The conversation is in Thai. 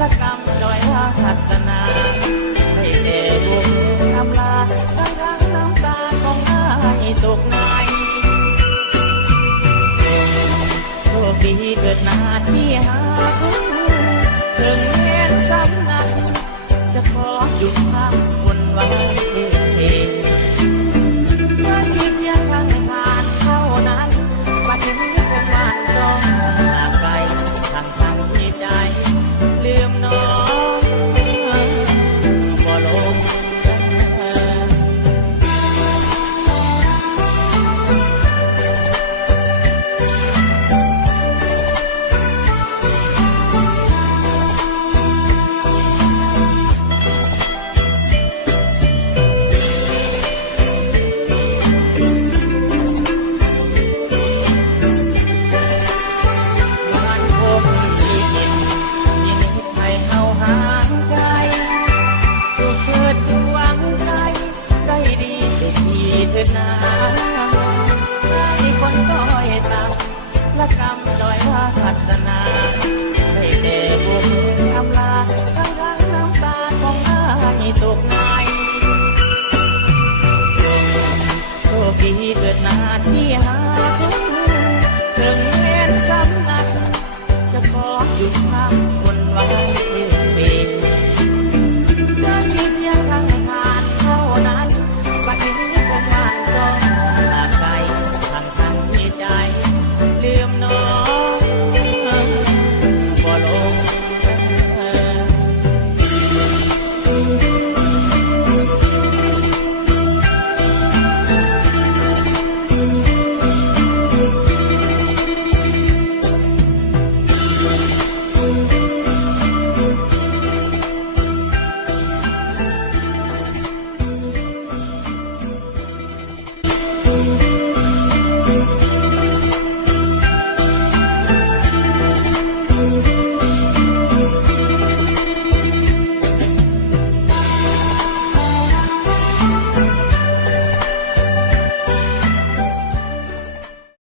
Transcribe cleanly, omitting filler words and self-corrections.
ละกำด้อยวาสนาให้แต่บุญอำลาทั้งน้ำตาของอายตกในโชคดีเกิดนาที่หาถึงแม้นซ้ำนักจะขอหยุดพักคนไว้เมื่อชีพยังลังผ่านเท่านั้นมาถึงคงวันร้องจากไปทั้งที่ใจลืมน้องบ่ลงนาให้คนต้อยต่ำละกำด้อยวาสนาให้แต่บุญอำลาทั้งน้ำตาของอายตกในโชคดีเกิดนาที่หาถึงแม้นซ้ำนักจะขอหยุดพักคนไว้